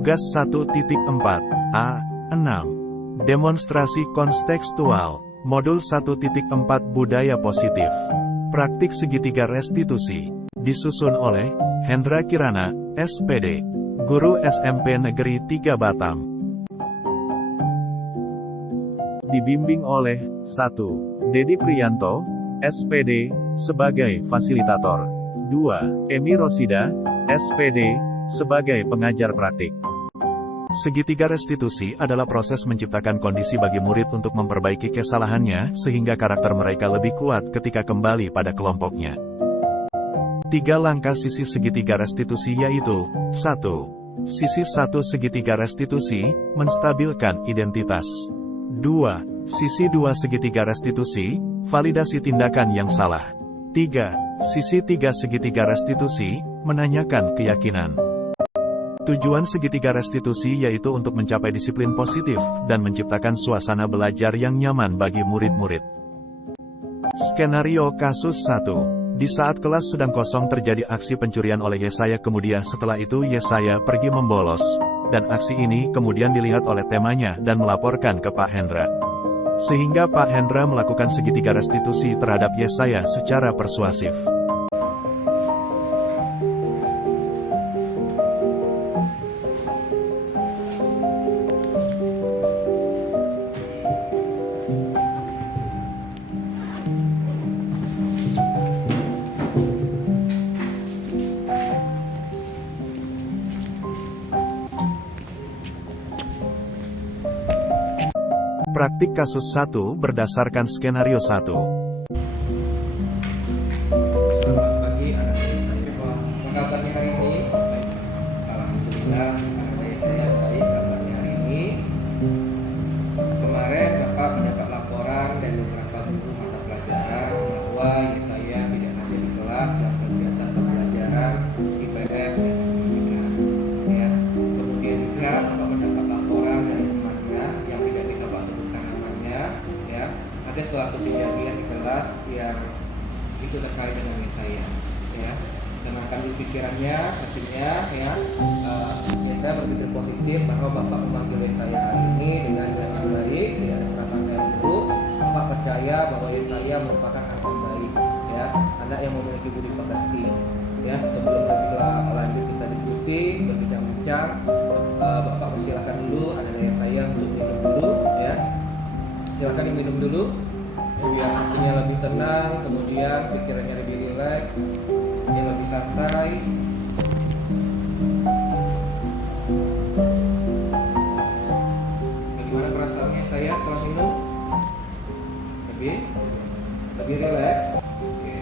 Tugas 1.4 A6. Demonstrasi kontekstual. Modul 1.4 Budaya Positif. Praktik segitiga restitusi. Disusun oleh Hendra Kirana, SPD, Guru SMP Negeri 3 Batam. Dibimbing oleh 1. Dedi Priyanto, SPD, sebagai fasilitator. 2. Emi Rosida, SPD, sebagai pengajar praktik. Segitiga restitusi adalah proses menciptakan kondisi bagi murid untuk memperbaiki kesalahannya, sehingga karakter mereka lebih kuat ketika kembali pada kelompoknya. 3 langkah sisi segitiga restitusi yaitu: 1. Sisi 1 segitiga restitusi, menstabilkan identitas. 2. Sisi 2 segitiga restitusi, validasi tindakan yang salah. 3. Sisi 3 segitiga restitusi, menanyakan keyakinan. Tujuan segitiga restitusi yaitu untuk mencapai disiplin positif, dan menciptakan suasana belajar yang nyaman bagi murid-murid. Skenario kasus 1. Di saat kelas sedang kosong terjadi aksi pencurian oleh Yesaya, kemudian setelah itu Yesaya pergi membolos, dan aksi ini kemudian dilihat oleh temannya dan melaporkan ke Pak Hendra. Sehingga Pak Hendra melakukan segitiga restitusi terhadap Yesaya secara persuasif. Praktik kasus 1 berdasarkan skenario 1. Selamat pagi anak-anak saya. Apa kabarnya hari ini? Alhamdulillah, anak saya baik kabarnya hari ini. Kemarin Bapak mendapat laporan dari beberapa guru mata pelajaran bahwa Yesaya tidak hadir di kelas dalam kegiatan pembelajaran IPS dan pendidikan. Ya. Kemudian juga Bapak mendapat laporan dari temannya yang tidak bisa Bapak sebutkan namanya. Ya. Ada suatu kejadian di kelas yang itu terkait dengan Yesaya, ya. Tenangkan dulu pikirannya, hatinya, ya. Saya berpikir positif bahwa Bapak memanggil Yesaya hari ini dengan yang baik, tidak ada perasaan yang buruk. Bapak percaya bahwa Yesaya merupakan anak yang baik, ya, anak yang memiliki budi pekerti. Ya, sebelum kita lanjut kita diskusi, berbincang-bincang, Bapak persilakan dulu, ada Yesaya minum dulu, ya. Silakan diminum dulu. Biar hatinya lebih tenang, kemudian pikirannya lebih rileks, dia lebih santai. Bagaimana perasaannya saya setelah minum? Lebih rileks. Oke.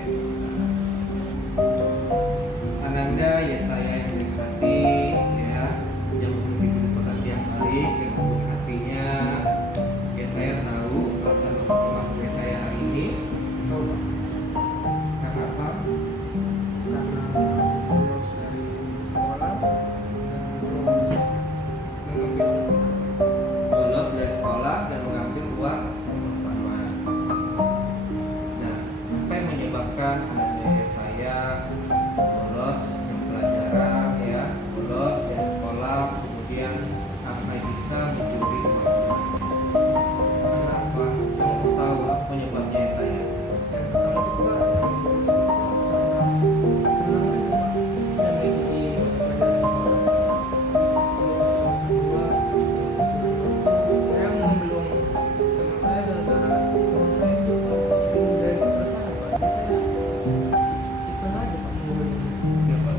Ananda Yesaya yang dinikmati, ya, yang memiliki pekerjaan yang baik, yang memiliki hatinya. Yesaya tahu alasan Bapak Yesaya hari ini. Karena apa? Lulus dari sekolah Lolos dari sekolah dan mengambil uang paman. Nah, apa yang menyebabkan anaknya Yesaya lolos dari pelajaran, ya, lolos dari sekolah, kemudian sampai bisa mencuri uang paman? Kenapa? Kamu tahu apa penyebabnya Yesaya? pertama itu Pak senang aja Pak dan mengikuti pelajaran sekolah. Terus yang kedua saya belum teman saya dan saudara teman saya itu sering dari kebersamaan Pak, jadi saya iseng aja Pak mengurusi. Ya, Pak.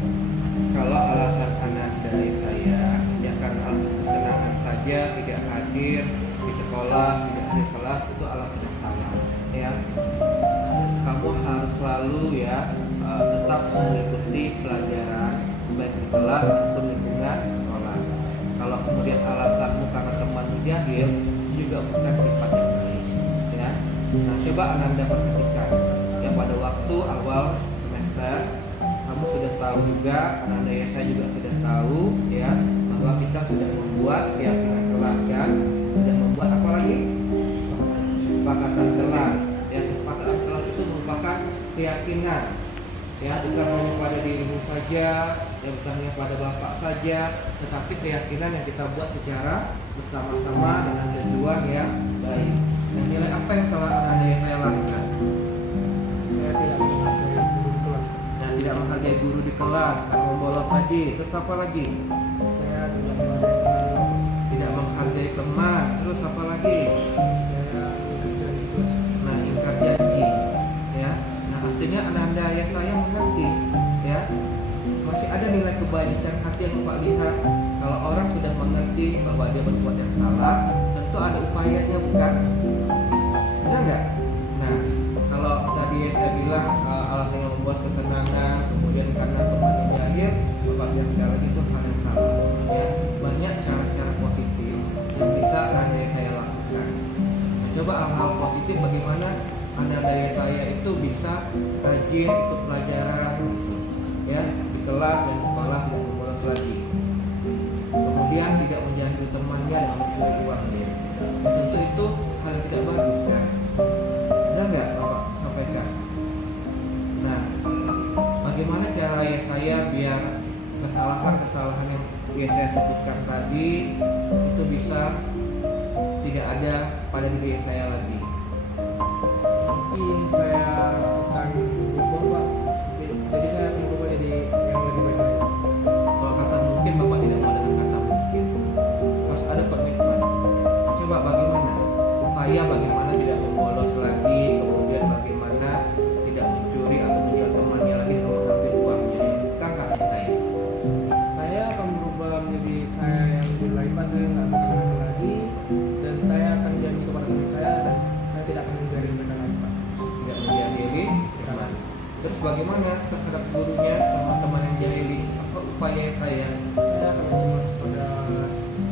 Kalau alasan anak dari saya, ya karena alasan kesenangan saja tidak hadir di sekolah, tidak hadir kelas, itu alasan yang salah, ya. Kamu harus selalu, ya, tetap mengikuti pelajaran baik di kelas maupun lingkungan sekolah. Kalau kemudian alasanmu karena temanmu jahil, itu juga bukan sifat yang baik, ya. Nah, coba Ananda perhatikan, yang pada waktu awal semester kamu sudah tahu juga, Ananda Yesaya juga sudah tahu, ya, bahwa kita sudah membuat keyakinan kelas, kan, sudah membuat apa lagi? Kesepakatan kelas. Ya, kesepakatan kelas itu merupakan keyakinan, ya, bukan hanya pada dirimu saja, ya, dan bukan hanya pada Bapak saja, tetapi keyakinan yang kita buat secara bersama-sama dengan tujuan yang baik. Dan nilai apa yang telah anak saya lakukan? Saya tidak menghargai guru di kelas. Nah, tidak menghargai guru di kelas, karena membolos tadi. Terus apa lagi? Saya tidak menghargai. Tidak menghargai teman. Terus apa lagi? Saya ingkar di kelas. Nah, ingkar janji. Ya. Nah, artinya anak-anak ayah saya mengerti. Ya. Masih ada nilai kebaikan hati yang Bapak lihat. Kalau orang sudah mengerti bahwa dia berbuat yang salah, tentu ada upayanya, bukan? Benar nggak? Nah, kalau tadi saya bilang alasannya membuat kesenangan, kemudian karena temannya jahil, Bapak bilang sekali lagi itu hal yang salah. Ya, banyak cara-cara positif yang bisa anak saya lakukan. Nah, coba hal-hal positif bagaimana anak saya itu bisa rajin ikut pelajaran, gitu, ya, di kelas dan di sekolah tidak bolos lagi. Kemudian tidak menjahili temannya dan mencuri uangnya. Nah, tentu itu hal yang tidak bagus, kan? Benar nggak Bapak sampaikan? Nah, bagaimana cara ayah saya biar kesalahan-kesalahan yang saya sebutkan tadi itu bisa tidak ada pada diri saya lagi? Mungkin saya akan berubah, Pak. Jadi saya akan berubah jadi yang lebih baik lagi. Kalau kata mungkin Bapak tidak mau dengan kata mungkin, harus ada komitmen. Coba bagaimana upaya bagaimana tidak membolos lagi, kemudian bagaimana tidak mencuri atau menjual temannya lagi dengan mengambil uangnya, bukan kata saya. Saya akan berubah menjadi saya yang lebih baik, Pak. Saya nggak akan lagi, dan saya akan janji kepada teman saya, dan saya tidak akan membiarkan mereka lagi, Pak. Tidak menjahili teman. Terus bagaimana terhadap gurunya sama teman yang jahili? Apa upaya saya? Saya akan memohon kepada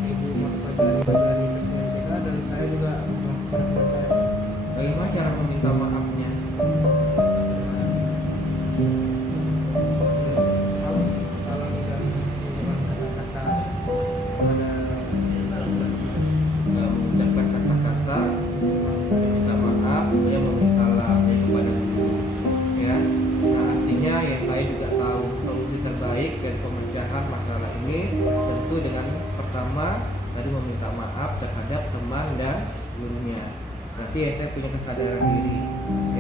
ibu mata pelajaran dari PSDMTK, dan saya juga memohon kepada teman saya. Bagaimana cara meminta maafnya? Salam dan mengucapkan kata-kata kepada Mengucapkan kata-kata meminta maaf, dia memberi salam ya, kepada guru, ya. Nah, artinya ya saya juga tahu solusi terbaik dari pemecahan masalah ini tentu dengan pertama tadi meminta maaf terhadap teman dan gurunya. Berarti ya saya punya kesadaran diri,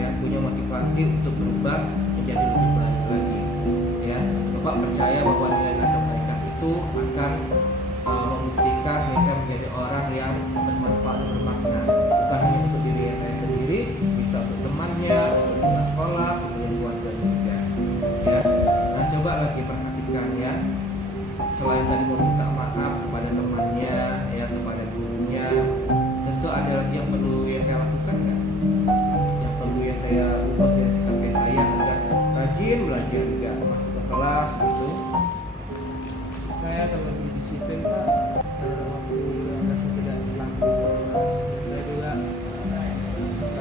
ya, punya motivasi untuk berubah menjadi lebih baik lagi, ya. Bapak percaya bahwa nilai kebaikan itu akan membuktikan ya saya menjadi orang yang bermanfaat dan bermakna, bukan hanya untuk diri saya sendiri, bisa untuk temannya, untuk lingkungan sekolah, kemudian keluarganya juga, ya. Nah, coba lagi perhatikan, ya, selain tadi meminta maaf kepada temannya, ya, kepada gurunya, tentu ada lagi yang perlu ya saya lakukan, nggak? Yang perlu ya saya ubah dari sikap saya agar rajin belajar juga masuk ke kelas, gitu. saya akan lebih disiplin, Pak. Waktu juga agar saya tidak terlambat kelas. Saya juga akan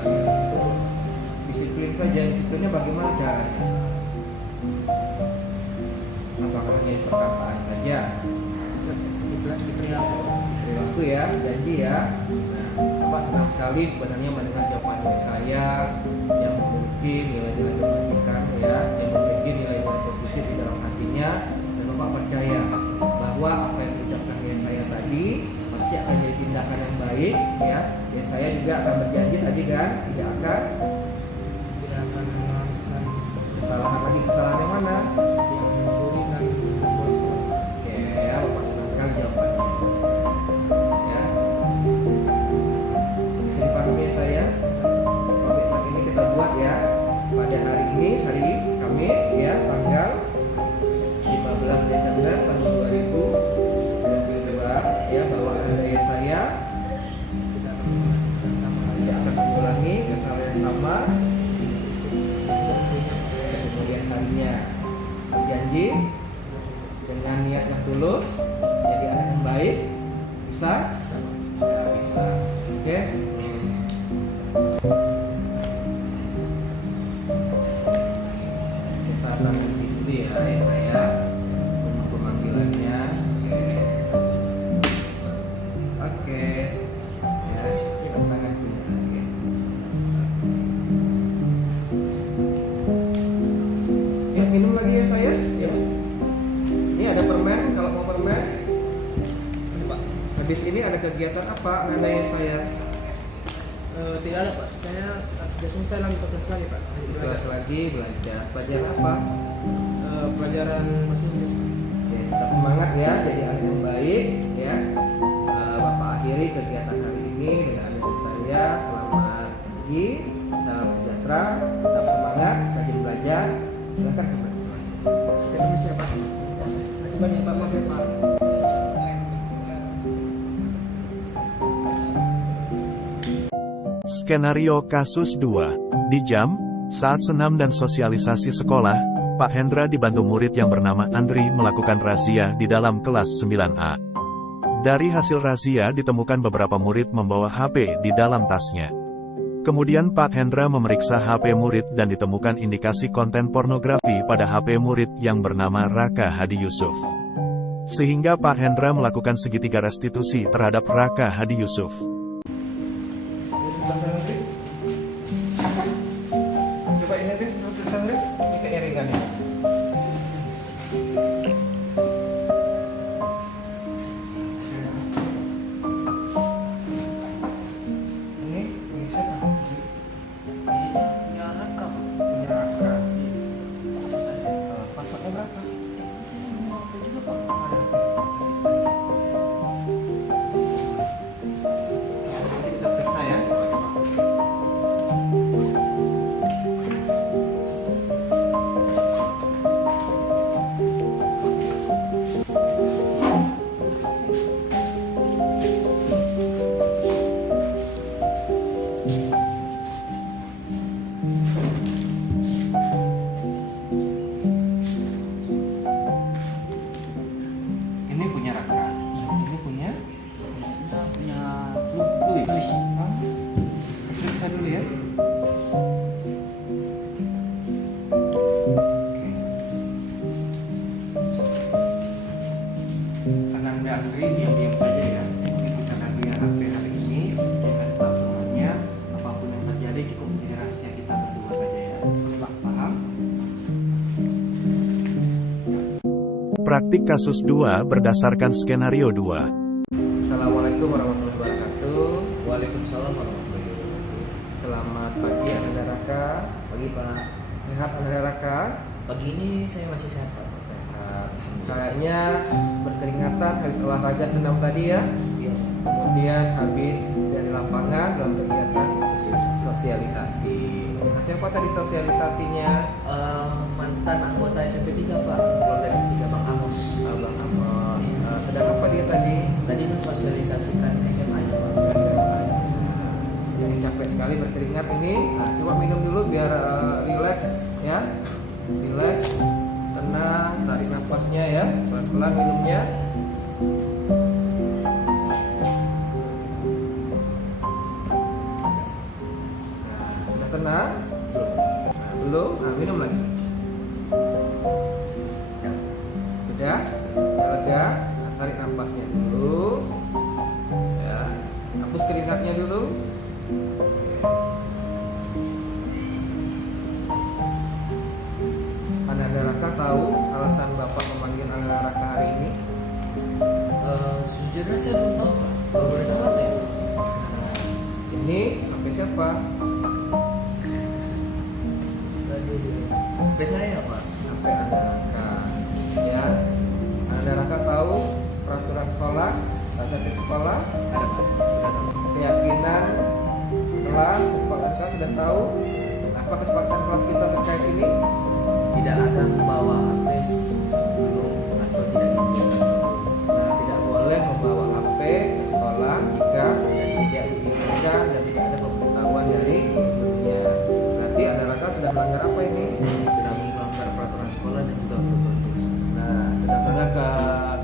turun. Disiplin saja, disiplinnya bagaimana caranya? Apakah hanya di perkataan saja? Di perilaku. Perilaku ya, janji ya. Nah, Bapak senang sekali sebenarnya mendengar jawaban dari saya yang memiliki nilai-nilai kebaikan, ya, yang memiliki nilai-nilai positif di dalam hatinya, dan Bapak percaya bahwa apa yang diucapkan dari saya tadi pasti akan jadi tindakan yang baik, ya. Ya, saya juga akan berjanji tadi kan tidak akan Tidak akan melakukan kesalahan lagi. Kesalahan yang mana? yang mencuri dan membolos. Oke, ya, Bapak senang sekali jawabannya. Ya, bisa dipahami ya saya? Komitmen ini kita buat ya pada hari ini, hari Kamis, ya, tanggal 15 Desember tahun 2022, ya, bahwa dari saya Tidak akan melakukan sama lagi. tidak akan mengulangi kesalahan yang sama di kemudian harinya. Janji dengan niat yang tulus jadi anak yang baik, bisa? Ya, bisa. Oke. Kita taruh di sini dulu ya, saya untuk pemanggilannya. Oke. Ya, kita tangan sini. Oke. Ya, minum lagi ya saya. Ya. kegiatan apa nanya saya? Tidak ada Pak, saya biasanya saya lagi ke kelas lagi Pak. Di kelas lagi belajar. Pelajaran apa? Pelajaran bahasa Inggris. Oke, tetap semangat ya, jadi anak yang baik ya. Bapak akhiri kegiatan hari ini dengan dari saya. Selamat pagi, salam sejahtera, tetap semangat, rajin belajar. Silakan kembali ke kelas. Saya permisi ya Pak. Terima kasih banyak Pak, maaf ya Pak. Skenario kasus 2. Di jam, saat senam dan sosialisasi sekolah, Pak Hendra dibantu murid yang bernama Andri melakukan razia di dalam kelas 9A. Dari hasil razia ditemukan beberapa murid membawa HP di dalam tasnya. Kemudian Pak Hendra memeriksa HP murid dan ditemukan indikasi konten pornografi pada HP murid yang bernama Raka Hadi Yusuf. Sehingga Pak Hendra melakukan segitiga restitusi terhadap Raka Hadi Yusuf. Coba ini deh, tulisan deh. Ini keiringan ya. Ini siapa? Punya Raka Pak. Punya Raka. Saya Passwordnya berapa? saya mau apa juga Pak. Nanti kita periksa ya. Ini punya Raka. Ini punya Punya Luis. Periksa dulu ya. Oke. Ananda Andri diam-diam saja ya. Mengikuti razia HP hari ini. Jangan kasih tahu semuanya. Apapun yang terjadi cukup menjadi rahasia kita berdua saja ya. Pak, paham? Praktik kasus 2 berdasarkan skenario 2. Assalamualaikum warahmatullahi wabarakatuh. Waalaikumsalam warahmatullahi wabarakatuh. Selamat pagi Ananda Raka. Pagi Pak. Sehat Ananda Raka? Pagi ini saya masih sehat Pak. Sehat. Kayaknya berkeringatan habis olahraga senam tadi ya. Iya. Kemudian habis dari lapangan dalam kegiatan Sosialisasi. sosialisasi. Dengan siapa tadi sosialisasinya? Mantan anggota SMP 3 Pak, keluarga SMP 3 Bang Amos. Bang Amos. Sedang apa dia tadi? Tadi mensosialisasikan SMA-nya Pak. SMA. Jadi capek sekali berkeringat ini. Coba minum dulu biar relax ya. Relax, tenang, tarik nafasnya ya. Pelan-pelan minumnya. Sudah tenang? Belum? Minum lagi. Sudah? Sudah lega? Tarik nafasnya dulu. Ya, hapus keringatnya dulu. Ananda Raka tahu alasan Bapak memanggil Ananda Raka hari ini? Sejujurnya saya belum tahu Pak. Kalau boleh tahu apa ya? Ini sampai siapa? Sampai saya Pak. Sampai Ananda Raka. Ya, Ananda Raka tahu peraturan sekolah, tata tertib sekolah, Ada Pak. Sudah tahu. keyakinan kelas, kesepakatan kelas sudah tahu. Apa kesepakatan kelas kita terkait ini? Tidak ada membawa HP sebelum atau tidak diizinkan. Nah, tidak boleh membawa HP ke sekolah jika tidak diizinkan dan tidak ada pemberitahuan dari gurunya. Berarti Ananda Raka sudah melanggar apa ini? Sudah melanggar peraturan sekolah dan juga untuk bertulis. Nah, sudah melanggar ke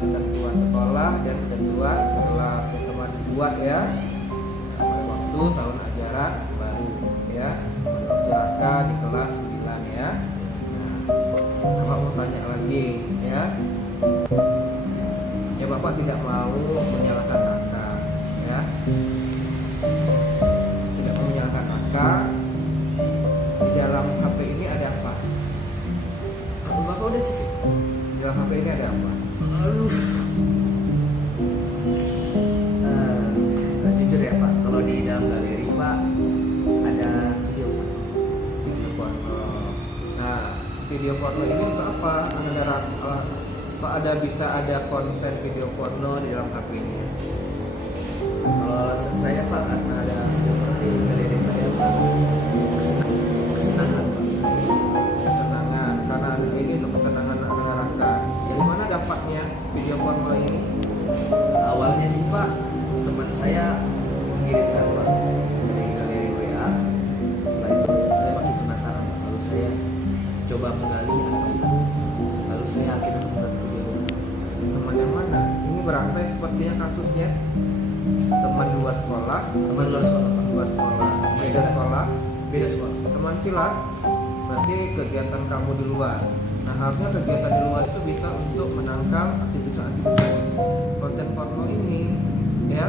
ketentuan sekolah dan ketentuan kelas yang kemarin dibuat ya. Pada waktu tahun ajaran baru ya. Waktu Raka di kelas 9 ya. Nah, Bapak mau tanya lagi ya. Ya Bapak tidak mau menyalahkan Raka ya. Tidak mau menyalahkan Raka. Di dalam HP ini ada apa? Pak, ada video Pak. Video porno. Nah, video porno ini untuk apa? Kok bisa ada konten video porno di dalam HP ini? Kalau alasan saya Pak, karena ada video porno di galeri saya Pak, kesenangan Pak. Kesenangan, karena ini untuk kesenangan anak-anak. Dari mana dapatnya video porno ini? Awalnya sih Pak, teman saya mengirimkan Pak dari galeri WA. Setelah itu saya makin penasaran Pak. Lalu saya coba menggali apa itu. Lalu saya akhirnya membuat video. Teman yang mana? Ini berantai sepertinya kasusnya. Teman luar sekolah, Teman luar sekolah Pak. luar sekolah, beda sekolah, Beda sekolah. teman silat. Berarti kegiatan kamu di luar. Nah, harusnya kegiatan di luar itu bisa untuk menangkal aktivitas konten porno ini, ya.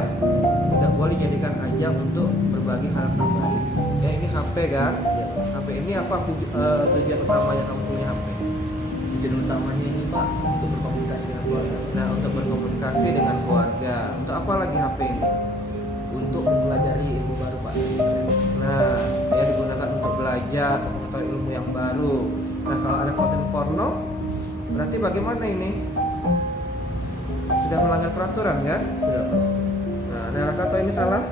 Tidak boleh dijadikan ajang untuk berbagi hal terbaik. Ya, ini HP kan? Ya. HP ini apa tujuan utamanya kamu punya HP? Tujuan utamanya ini Pak untuk berkomunikasi dengan keluarga. Nah, untuk berkomunikasi dengan keluarga. Untuk apa lagi HP ini? Untuk mempelajari ilmu baru Pak. Nah, ya digunakan untuk belajar, mengetahui ilmu yang baru. Nah, kalau ada konten porno, berarti bagaimana ini? Sudah melanggar peraturan kan? Sudah Pak. Nah, Rakato ini salah?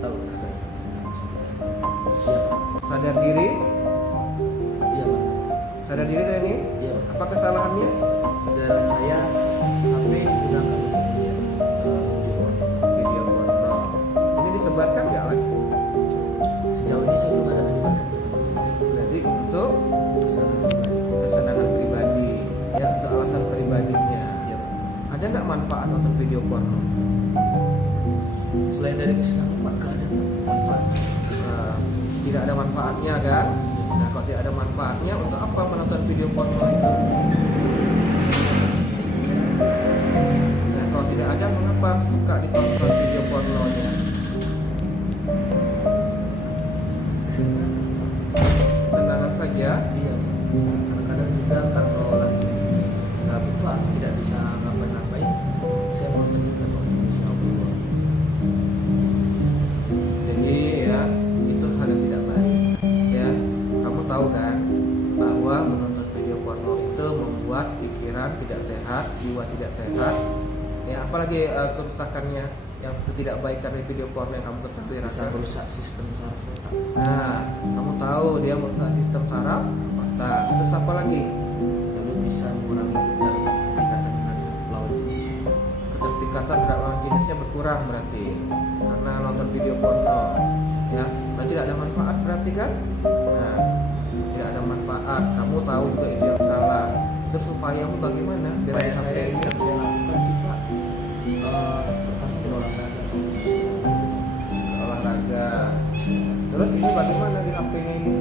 Tahu sudah. Iya Pak. Sadar diri? Iya Pak. Sadar diri tadi ini? Iya Pak. Apa kesalahannya? Kesadaran saya HP digunakan untuk melihat video porno. Video porno. Ini disebarkan nggak lagi? Sejauh ini saya belum ada menyebarkan ke teman-teman. Jadi untuk Kesenangan pribadi. kesenangan pribadi, ya untuk alasan pribadinya. Iya Pak. Ada nggak manfaat nonton video porno? Selain dari kesenangan Pak, gak ada manfaat. Nah, tidak ada manfaatnya kan? Nah, kalau tidak ada manfaatnya, untuk apa menonton video porno itu? Nah, kalau tidak ada, mengapa suka ditonton video pornonya? Kesenangan. Kesenangan saja. Iya Pak. Kadang-kadang juga karena lagi gabut Pak, tidak bisa ngapain-ngapain, saya mau nonton juga Pak, bisa ngobrol. Jadi ya, itu hal yang tidak baik. Ya, kamu tahu kan bahwa menonton video porno itu membuat pikiran tidak sehat, jiwa tidak sehat. Ya, apalagi kerusakannya, yang ketidakbaikan dari video porno yang kamu ketahui Bisa rasa. merusak sistem saraf otak. Nah, kamu tahu dia merusak sistem saraf otak. Terus apa lagi? Lalu bisa mengurangi keterikatan dengan lawan jenis. Keterikatan terhadap lawan jenisnya berkurang berarti karena nonton video porno. Ya, berarti tidak ada manfaat berarti kan? Nah, tidak ada manfaat. Kamu tahu juga itu yang salah. Terus upayamu bagaimana? Biar Upaya ada saya HP ini? yang saya lakukan sih Pak, pertama berolahraga. Olahraga. Terus ini bagaimana di HP-nya ini?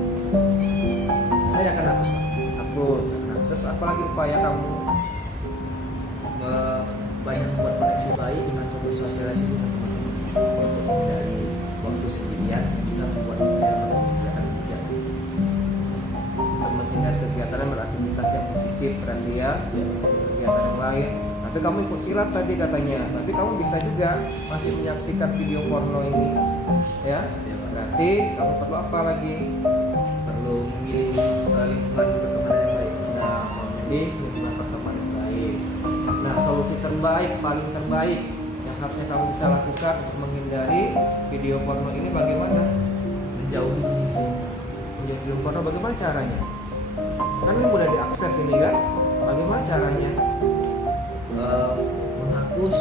Saya akan hapus Pak. Hapus. Terus apa lagi upaya kamu? Banyak membuat koneksi baik dengan sosialisasi dengan teman-teman untuk menghindari waktu sendirian yang bisa membuat saya kegiatan kerja. Untuk menghindari kegiatan yang beraktivitas yang positif berarti ya, kegiatan yang lain. Tapi kamu ikut silat tadi katanya. Tapi kamu bisa juga masih menyaksikan video porno ini, ya. Ya, Pak. Berarti kamu perlu apa lagi? Perlu memilih lingkungan pertemanan yang baik. Nah, memilih lingkungan pertemanan yang baik. Nah, solusi terbaik, paling terbaik yang harusnya kamu bisa lakukan untuk menghindari video porno ini bagaimana? Menjauhi Menjauhi video porno bagaimana caranya? Kan ini mudah diakses ini kan? Bagaimana caranya? menghapus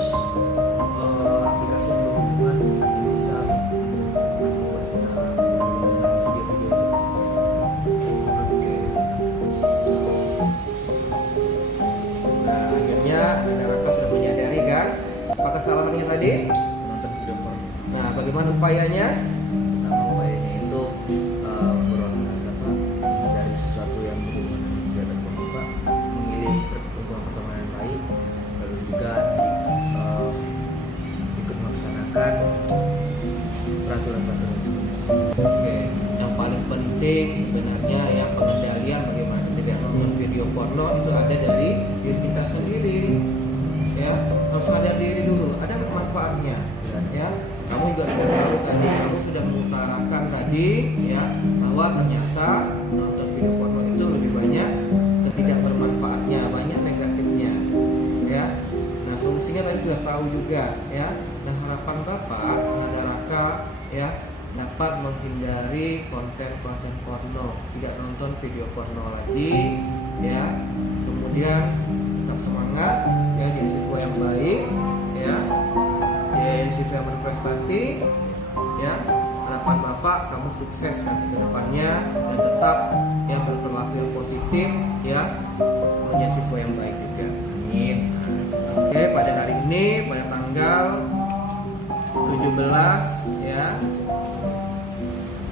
aplikasi yang berhubungan yang bisa membuat kita menggunakan video-video itu. Oke. Nah, akhirnya Raka sudah menyadari kan apa kesalahannya tadi? Menonton video porno. Nah, bagaimana upayanya? Pertama upayanya itu berolahraga Pak, dari sesuatu yang berhubungan dengan kegiatan porno Pak, memilih lingkungan pertemanan yang baik, lalu juga ikut melaksanakan peraturan-peraturan tersebut. Oke, yang paling penting sebenarnya ya pengendalian bagaimana tidak menonton video porno itu ada dari diri kita sendiri. Ya, harus sadar diri dulu. Ada nggak manfaatnya? Ya, kamu juga sudah tahu tadi, kamu sudah sudah mengutarakan tadi ya bahwa ternyata nonton video porno itu lebih banyak tidak bermanfaatnya, banyak negatifnya ya. Nah solusinya tadi sudah tahu juga ya. Dan harapan Bapak ada Raka ya dapat menghindari konten-konten porno, tidak nonton video porno lagi ya. Kemudian tetap semangat ya, jadi siswa yang baik ya, jadi siswa yang berprestasi ya. Harapan Bapak kamu sukses nanti ke depannya dan tetap yang berperilaku yang positif ya, menjadi siswa yang baik juga. Amin. Oke, pada hari ini pada tanggal 17 ya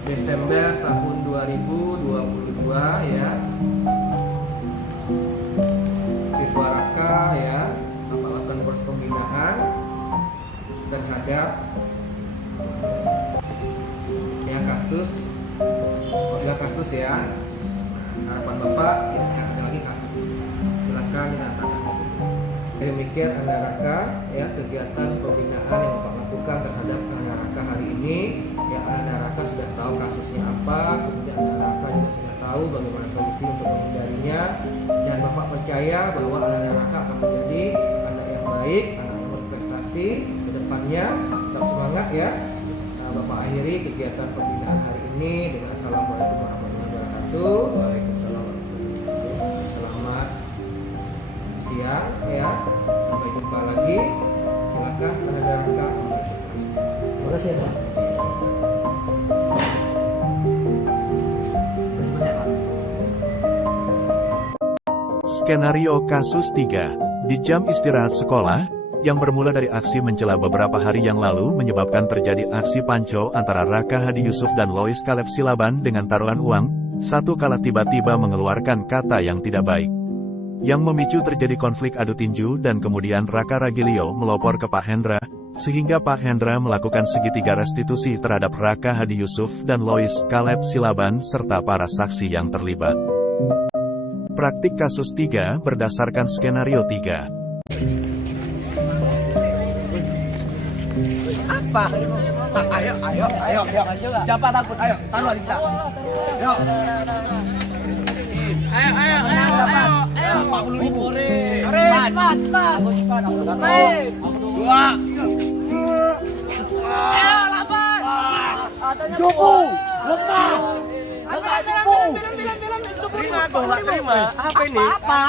Desember tahun 2022 ya, siswa Raka ya melakukan proses pembinaan terhadap ya kasus ya. Harapan Bapak tidak ada lagi kasus, silakan dinyatakan. Demikian Anda Raka ya, kegiatan pembinaan yang Bapak lakukan terhadap Anda Raka hari ini ya. Anda Raka sudah tahu kasusnya apa, kemudian Anda Raka juga sudah tahu bagaimana solusi untuk menghindarinya, dan Bapak percaya bahwa Anda Raka akan menjadi anak yang baik, anak yang berprestasi ke depannya. Tetap semangat ya. Nah, Bapak akhiri kegiatan pembinaan hari ini dengan Assalamualaikum warahmatullahi wabarakatuh. Waalaikumsalam warahmatullahi wabarakatuh. Selamat siang ya, sampai jumpa lagi. Silakan Anda Raka. Terima kasih ya Pak. Terima kasih banyak Pak. Skenario kasus 3. Di jam istirahat sekolah, yang bermula dari aksi mencela beberapa hari yang lalu menyebabkan terjadi aksi panco antara Raka Hadi Yusuf dan Lois Caleb Silaban dengan taruhan uang, satu kala tiba-tiba mengeluarkan kata yang tidak baik, yang memicu terjadi konflik adu tinju, dan kemudian Raka Ragilio melopor ke Pak Hendra, sehingga Pak Hendra melakukan segitiga restitusi terhadap Raka Hadi Yusuf dan Lois Caleb Silaban serta para saksi yang terlibat. Praktik kasus 3 berdasarkan skenario 3. Apa? Ayo. Siapa takut? Ayo, taruh kita. Ayo. Ayo. Dapat. 40.000. Cepat. Cepat. 1, 2. Ayo, 8. Cupu. Lemah. Cupu. Terima. Apa ini? Apa?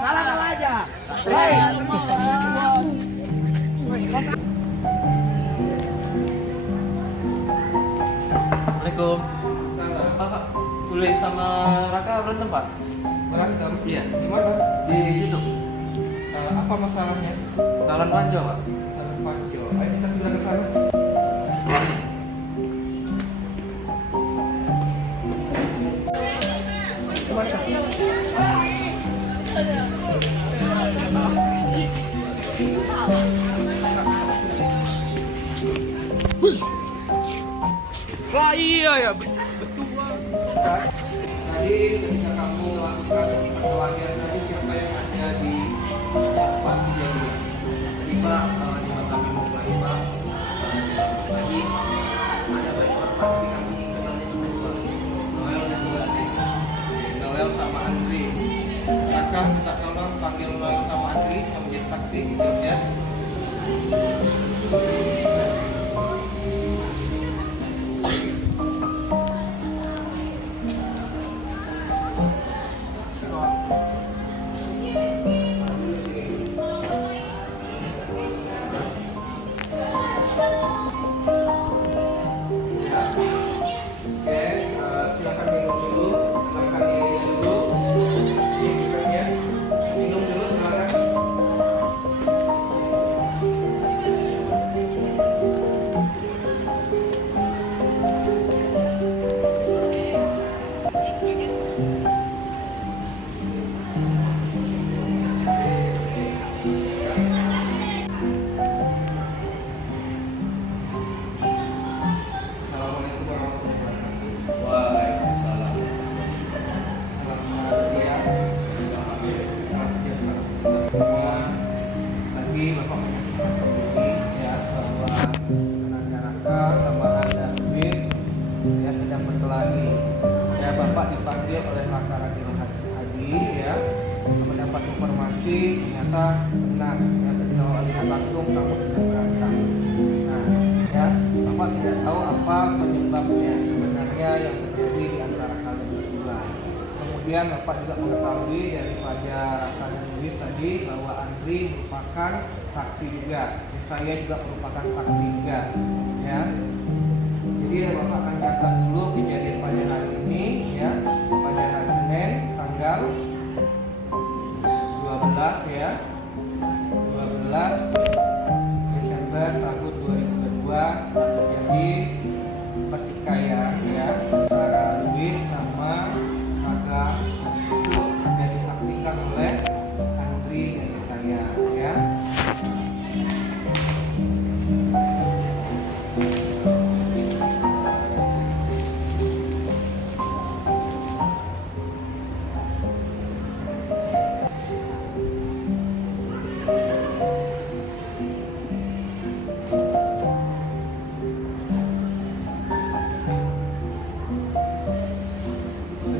Kalah aja. Hei. Assalamualaikum. Pak, Sule sama Raka berantem Pak? Berantem? Iya. Di mana? Di situ. Apa masalahnya? Talan panco Pak. Taruh panco. Ayo kita segera ke sana. Wah iya ya, betul. Tadi ketika kamu melakukan kelahiran tadi, siapa yang ada di tempat kejadian? Tadi Pak, di makam Ibu Sulaim Pak, tadi ada banyak orang Pak, tapi kami kenalnya cuma dua, Noel dan juga Andri. Noel sama Andri. Raka minta tolong panggil Noel sama Andri yang menjadi saksi ya. Silakan minum dulu, silakan diri dulu. Ini minum dulu silakan. sedang berkelahi. Ya, Bapak dipanggil oleh Raka Radil Hadi ya, mendapat informasi ternyata benar ya, ketika lihat langsung kamu sedang berantem. Nah, ya, Bapak tidak tahu apa penyebabnya sebenarnya yang terjadi di antara kalian berdua. Kemudian Bapak juga mengetahui daripada Raka dan Luis tadi bahwa Andri merupakan saksi juga, saya juga merupakan saksi juga, ya. Jadi Bapak akan catat dulu kejadian pada hari ini, ya, pada hari Senin tanggal 12 ya, 12 Desember tahun 2022 telah terjadi pertikaian ya antara Luis sama Raka yang disaksikan oleh Andri dan saya ya.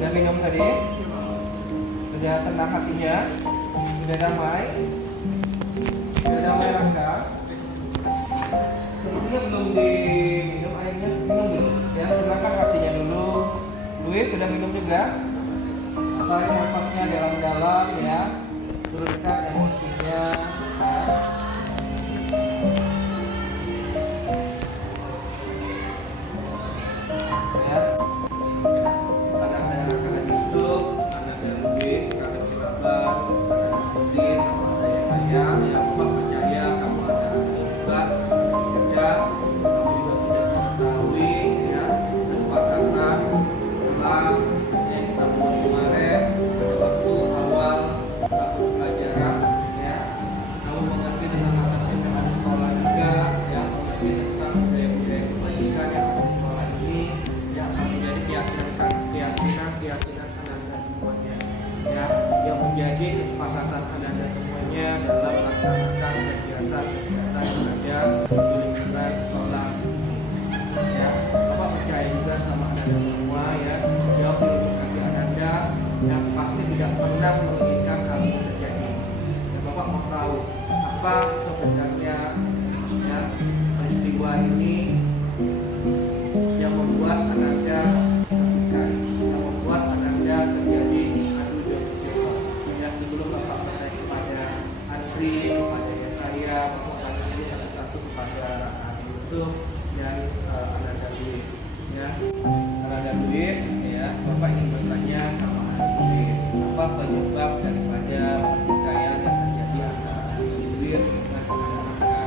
Sudah minum tadi? Sudah tenang hatinya? Sudah damai? Sudah damai Raka? Sepertinya belum diminum airnya, minum dulu. Ya, tenangkan hatinya dulu. Luis sudah minum juga? Tarik nafasnya dalam-dalam ya. Turunkan emosinya. Ya. Ya. Menjadi kesepakatan Anda semuanya dalam melaksanakan kegiatan-kegiatan yang ada di lingkungan sekolah. Ya, Bapak percaya juga sama Anda semua ya, jauh di lubuk hati Anda yang pasti tidak pernah menginginkan hal itu terjadi. Ya, Bapak mau tahu apa sebenarnya ya peristiwa ini yang membuat Anda bertikai, yang membuat Anda terjadi sebelum Bapak bertanya kepada Andri, kepada saya, Bapak tanya dulu satu-satu kepada Andi Yusuf dan Ananda Luis. Ya, Ananda Luis, ya, Bapak ingin bertanya sama Andi Luis, apa penyebab daripada pertikaian yang terjadi antara Andi Luis dengan Ananda Raka?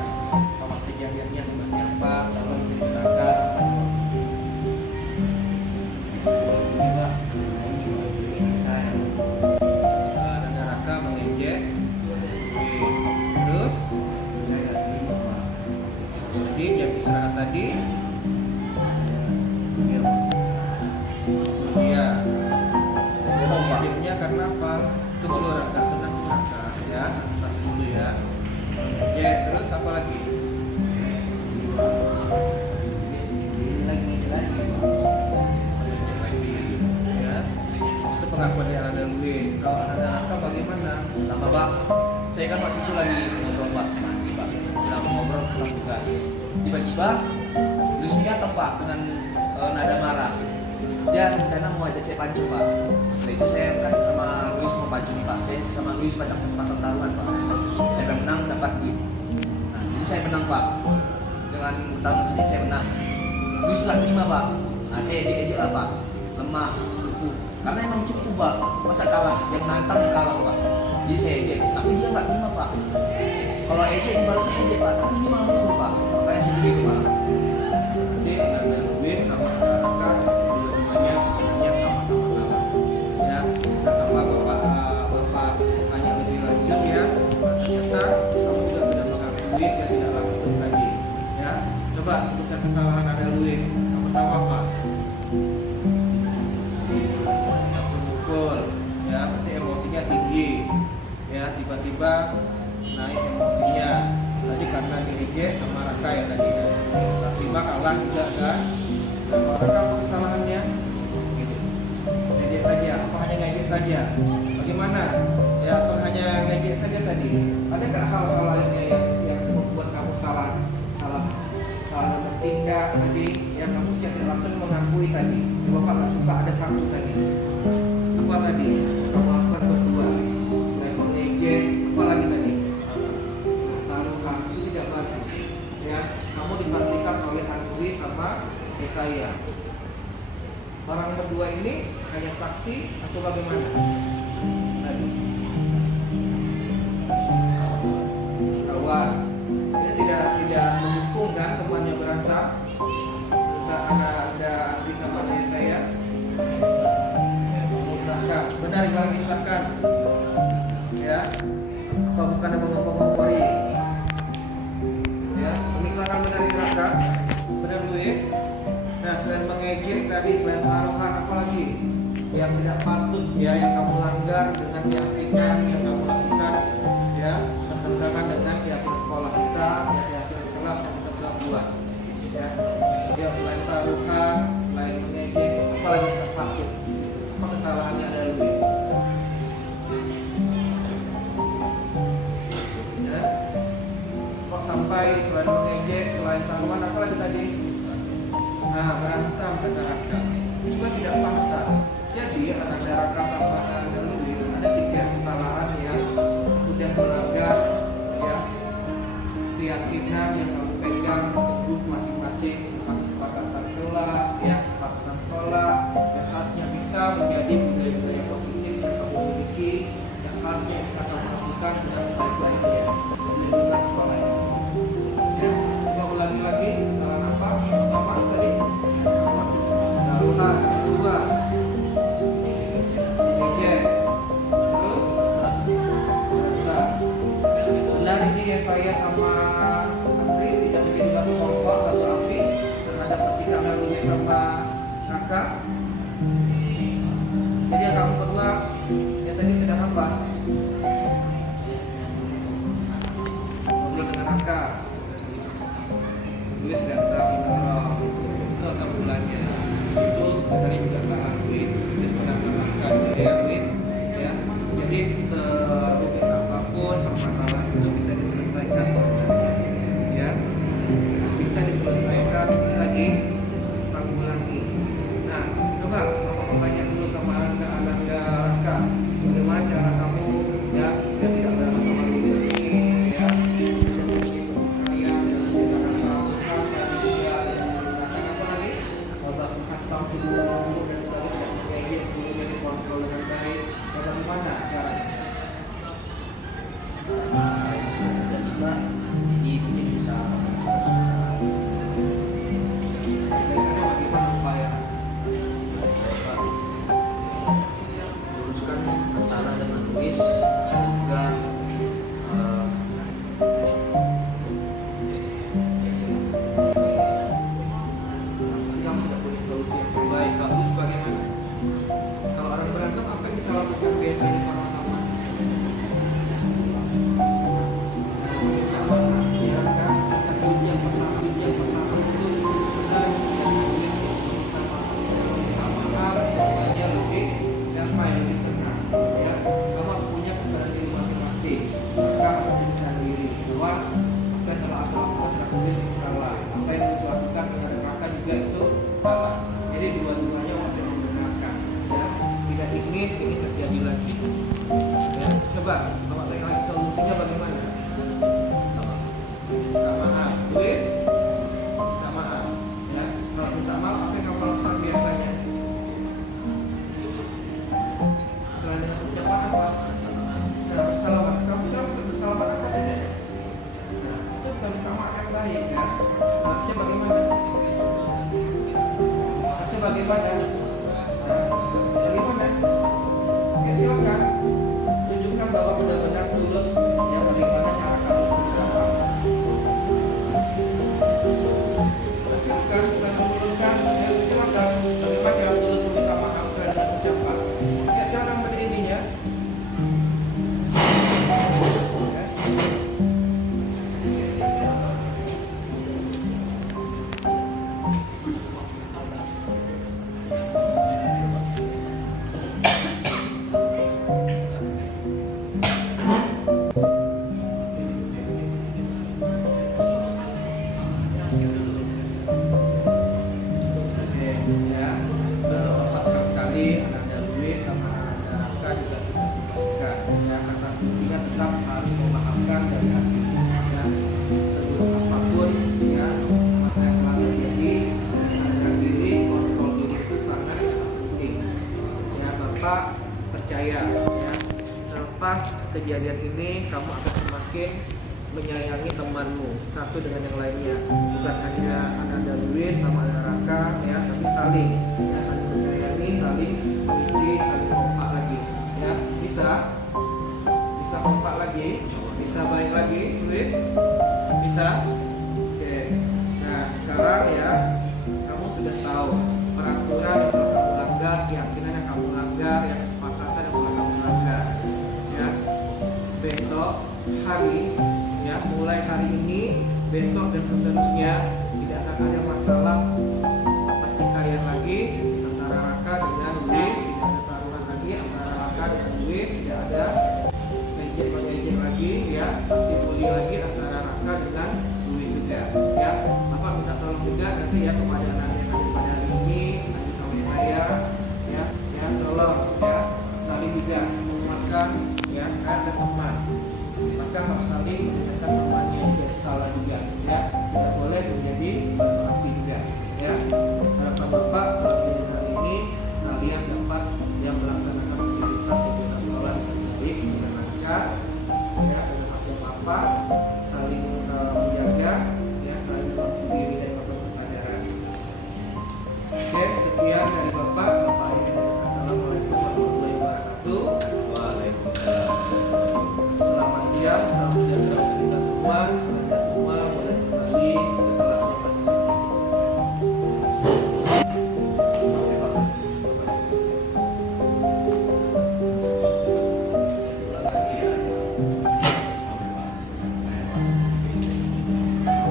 Apa kejadiannya seperti apa? Tolong ceritakan. Terus jadi jam istirahat tadi iya akhirnya karena apa? Tunggu dulu Raka, tenang Raka ya, satu-satu dulu ya. Ya terus apa lagi? Ya itu pengakuan dari Ananda Luis. Kalau Ananda Raka bagaimana? Lama Pak, saya kan waktu itu lagi ngobrol Pak sama Andi Pak, sedang ngobrol tentang tugas. Tiba-tiba Luis ini datang Pak dengan nada marah. Dia rencana mau ajak saya pancung Pak. Setelah itu saya kan sama Luis mau pancung Pak. Saya sama Luis pasang taruhan Pak. Saya menang dapat duit. Nah, jadi saya menang Pak. Dengan bertarung sini saya menang. Luis nggak terima Pak. Nah, saya ejek-ejek lah Pak. Lemah, cupu. Karena emang cupu Pak. Masa kalah? Yang nantang yang kalah Pak. Jadi saya ejek, tapi dia nggak terima Pak. Kalau ejek dibalasnya ejek Pak, tapi ini malah mukul Pak. Makanya saya gede kepala. Nanti Ananda Luis sama Ananda Raka dua-duanya sebenarnya sama-sama salah. Ya, pertama Bapak tanya lebih lanjut ya. Ternyata kamu juga sudah mengakui Luis ya tidak langsung tadi. Ya, coba sebutkan kesalahan Ananda Luis. Yang pertama apa? Langsung mukul. Ya, berarti emosinya tinggi. Ya, tiba-tiba naik emosinya tadi karena diejek sama Raka ya tadi ya. Tapi saja. Bagaimana? Ya, apa hanya ngejek saja tadi? Ada nggak hal-hal lainnya yang membuat kamu salah bertindak tadi? Yang kamu tidak langsung mengakui tadi. Bapak nggak suka ada satu tadi. Apa tadi? Kamu lakukan berdua. Selain mengejek, apa lagi tadi? Taruhan itu tidak bagus. Ya, kamu disaksikan oleh Andri sama Yesaya. Orang berdua ini hanya saksi atau bagaimana? Tadi kawan, ini tidak mendukung kan temannya berantem. Tidak ada Andri sama Yesaya. Memisahkan, benar yang memisahkan. Ya, apa bukan mengompori? Ya, memisahkan benar di neraka. Benar Luis. Nah, selain mengejek tadi, selain taruhan, apa lagi yang tidak patut ya, yang kamu langgar dengan keyakinan yang kamu lakukan ya, bertentangan dengan keyakinan sekolah kita, ya, keyakinan kelas yang kita telah buat ya. Ya, selain taruhan, selain mengejek, apa lagi yang tidak patut? Apa kesalahannya ada Luis? Ya, kok sampai selain mengejek, selain taruhan, apa lagi tadi? Nah, berantem kata Raka juga tidak pantas. Jadi ada Raka sama ada Luis, ada 3 kesalahan yang sudah melanggar ya keyakinan yang kamu pegang teguh masing-masing, kesepakatan kelas, ya kesepakatan sekolah yang harusnya bisa menjadi budaya-budaya positif yang kamu miliki, yang harusnya bisa kamu lakukan dengan sebaik-baiknya di lingkungan sekolah ini. Ya, kita ulangi lagi kesalahan apa? Pertama tadi taruhan, kedua ejek, terus benar ini ya saya sama Andri tidak menjadi batu kompor, batu api terhadap persidangan Luis sama Raka. Jadi yang kamu berdua yang tadi sedang apa? Ngobrol dengan Raka. Luis datang menolong, itu asal bulannya. Itu sebenarnya juga salah Luis. Luis menantangkan ya Luis, ya. Jadi serumit apapun permasalahan itu bisa diselesaikan, ya. Bisa diselesaikan, bisa ditanggulangi. Nah, coba kamu tanya dulu sama Anda Raka, bagaimana cara kamu ya biar tidak bersama Luis ini, ya. Bagaimana caranya? Nah, itu sudah terjadi Pak. Jadi mungkin bisa Bagaimana upaya? saya Pak luruskan kesalahan dengan Luis dan juga Kamu tidak punya solusi yang terbaik. Bagus bagaimana? Kalau orang berantem, apa yang kita lakukan biasanya sama-sama? Saya minta maaf, ya kan? Kita ujian pertama itu adalah minta maaf semuanya lebih damai, lebih tenang. Ya, kamu harus punya kesadaran diri masing-masing. Maka harus menyadari diri bahwa apa yang telah aku lakukan secara itu salah. Apa yang harus lakukan dengan Raka juga itu salah. Jadi dua-duanya harus membenarkan. Ya, tidak ingin ini terjadi lagi. Ya, coba bapak tanya lagi solusinya bagaimana? Minta maaf, Luis. Minta maaf. Ya, kalau minta maaf apa yang kamu lakukan biasanya? Selain dengan ucapan apa? Nah, bersalaman. Kamu selalu bersalaman apa tidak? Nah, itu bukan minta maaf yang baik kan? Harusnya bagaimana? Harusnya bagaimana? Nah, bagaimana? Ya silakan tunjukkan bahwa benar-benar tulus ya bagaimana cara kamu berdakwah. Nah, silakan selain menurunkan ya silakan bagaimana cara tulus meminta maaf selain dengan ucapan. Ya silakan pada ininya. Ya. Bapak percaya ya. Selepas kejadian ini kamu akan semakin menyayangi temanmu satu dengan yang lainnya, bukan hanya ada Luis sama ada Raka ya, tapi saling ya, saling menyayangi, saling mengisi, saling kompak lagi ya. Bisa kompak lagi, bisa baik lagi Luis, bisa. Oke, nah sekarang ya kamu sudah tahu peraturan yang telah kamu langgar, keyakinan yang kamu langgar, yang kesepakatan yang telah kamu langgar ya. Besok hari ya, mulai hari ini, besok dan seterusnya tidak akan ada masalah pertikaian lagi antara Raka dengan Luis, tidak ada taruhan lagi antara Raka dengan Luis, tidak ada ejek-mengejek lagi ya, aksi bully lagi antara Raka dengan Luis juga ya. Bapak minta tolong juga nanti ya kepada anak-anak yang ada pada hari ini, nanti sama saya ya, tolong ya saling juga menguatkan ya, ada teman, maka harus saling mengingatkan temannya juga salah juga ya, tidak boleh menjadi batu api juga ya. Harapan Bapak setelah kejadian hari ini kalian dapat yang melaksanakan aktivitas sekolah dengan baik, dengan lancar ya, dengan hati Bapak saling menjaga ya, saling membantu diri dan Bapak kesadaran. Oke, sekian dari Bapak. Assalamualaikum warahmatullahi wabarakatuh. Waalaikumsalam. Selamat siang, salam sejahtera untuk kita semua. Anda semua boleh kembali ke kelasnya masing-masing. Oke, Pak. Ulang lagi ya.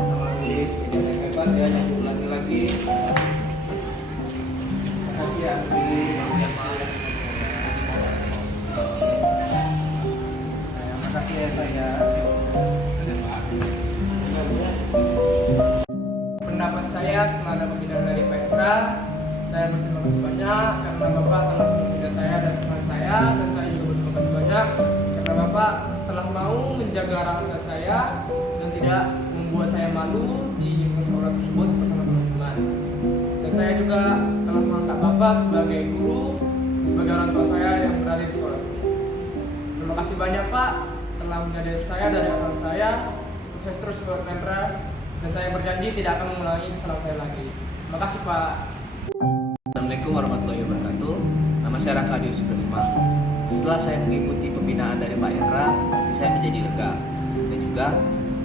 Sama Luis, ini yang hebat ya, yang diulangi lagi. Makasih ya, Andri. Makasih ya saya. Pendapat saya setelah ada pembinaan dari Pak Hendra, saya berterima kasih banyak karena Bapak telah membina saya dan teman saya, dan saya juga berterima kasih banyak karena Bapak telah mau menjaga rasa saya dan tidak membuat saya malu di lingkungan sekolah tersebut bersama teman-teman. Dan saya juga telah menganggap Bapak sebagai guru, sebagai orang tua saya yang berada di sekolah sini. Terima kasih banyak Pak telah menjadi saya dari asal saya. Sukses terus buat Hendra, dan saya berjanji tidak akan mengulangi kesalahan saya lagi. Terima kasih Pak. Assalamualaikum warahmatullahi wabarakatuh. Nama saya Raka Yusuf Delima. Setelah saya mengikuti pembinaan dari Pak Hendra, hati saya menjadi lega. Dan juga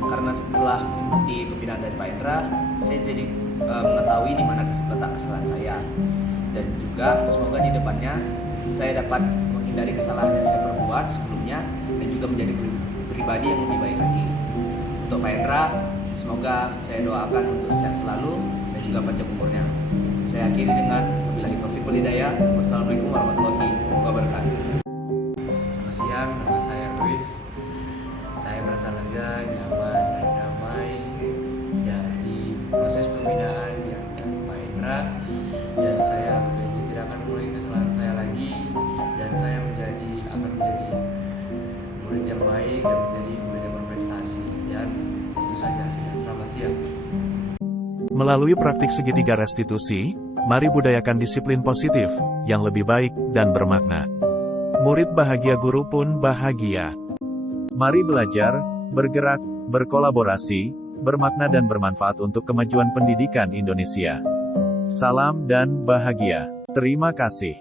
karena setelah mengikuti pembinaan dari Pak Hendra, saya jadi mengetahui di mana letak kesalahan saya. Dan juga semoga di depannya saya dapat menghindari kesalahan yang saya perbuat sebelumnya dan juga menjadi pribadi yang lebih baik lagi. Untuk Pak Hendra, semoga saya doakan untuk sehat selalu dan juga panjang umurnya. Saya akhiri dengan wabillahi taufiq wal hidayah. Wassalamualaikum warahmatullahi wabarakatuh. Selamat siang, nama saya Luis. Saya merasa lega, nyaman, dan damai dari proses pembinaan yang dari Pak Hendra, dan saya berjanji tidak akan mengulangi kesalahan saya lagi, dan saya akan menjadi murid yang baik dan menjadi murid yang berprestasi. Dan itu saja. Selamat siang. Melalui praktik segitiga restitusi, mari budayakan disiplin positif, yang lebih baik dan bermakna. Murid bahagia, guru pun bahagia. Mari belajar, bergerak, berkolaborasi, bermakna dan bermanfaat untuk kemajuan pendidikan Indonesia. Salam dan bahagia. Terima kasih.